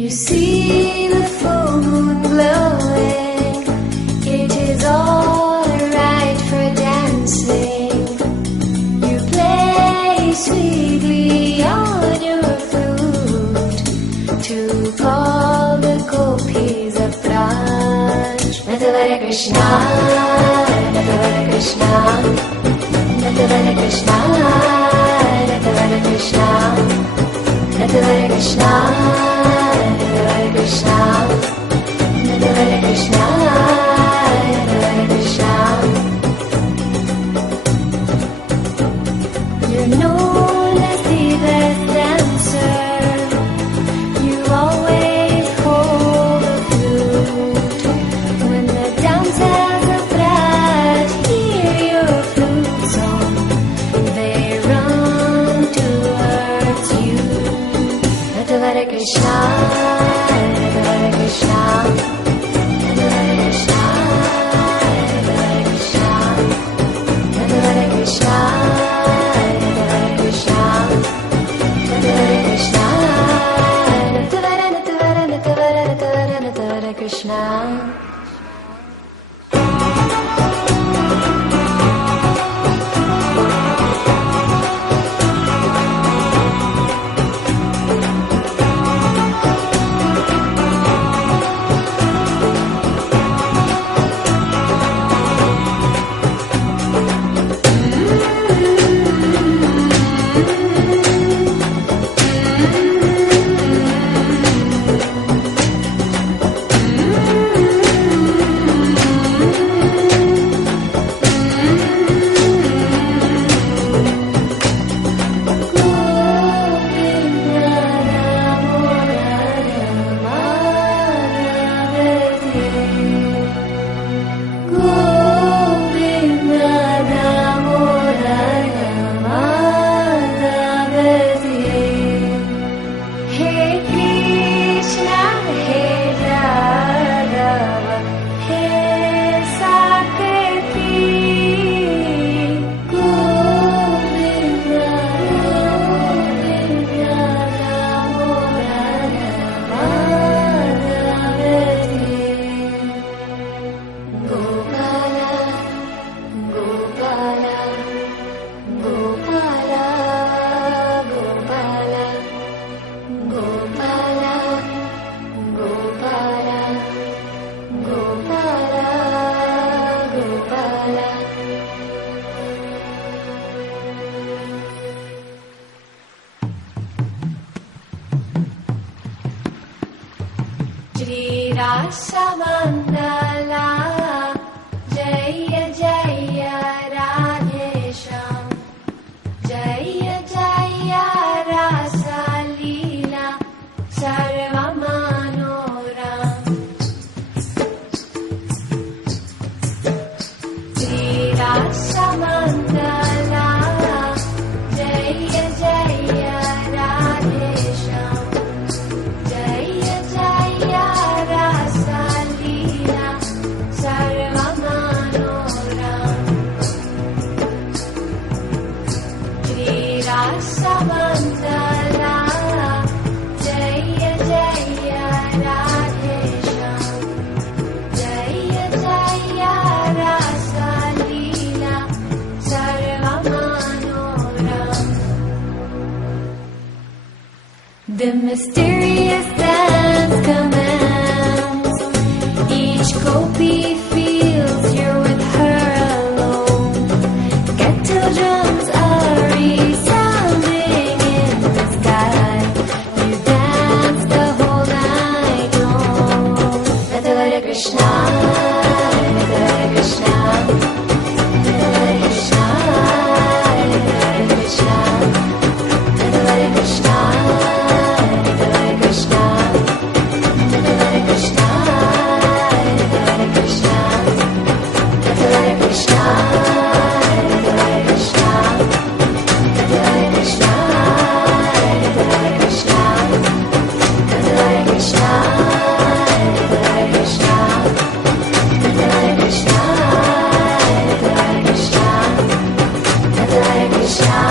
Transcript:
You see the full moon glowing, it is all right for dancing. You play sweetly on your flute to call the gopis of Braj. Natavara Krishna, Natavara Krishna, Natavara Krishna, Natavara Krishna, Natavara Krishna, Natavara Krishna, Natavara Krishna, Natavara Krishna. You're known as the best dancer. You always hold the flute. When the dancers of Braj hear your flute song, they run towards you. Natavara Krishna, Natavara Krishna, Natavara Krishna, Natavara Krishna, Natavara Krishna, Natavara Krishna, Natavara Krishna, Natavara, Natavara, Natavara, Natavara, Natavara Krishna. Shri Rasa Mandala, Jaya Jaya Radhesham, Jaya Jaya Rasa Leela, Sarva Manoram. Shri Rasa Mandala, Jaya Jaya Radhesham, Jaya Jaya Rasa Leela, Sarva Manoram. Shri Rasa Mandala, Jaya Jaya Radhesham, Jaya Jaya Rasa Leela, Sarva Manoram. The mysterious dance commands. Each gopi feels you're with her alone. Kettle drums are resounding in the sky. You dance the whole night long. Natavara Krishna, Natavara Krishna, Natavara Krishna, Natavara Krishna, Natavara Krishna, Natavara Krishna, Natavara Krishna, Natavara Krishna, Natavara Krishna, Natavara Krishna, Natavara Krishna, Natavara Krishna, Natavara Krishna, Natavara Krishna, Natavara Krishna, Natavara Krishna, Natavara Krishna.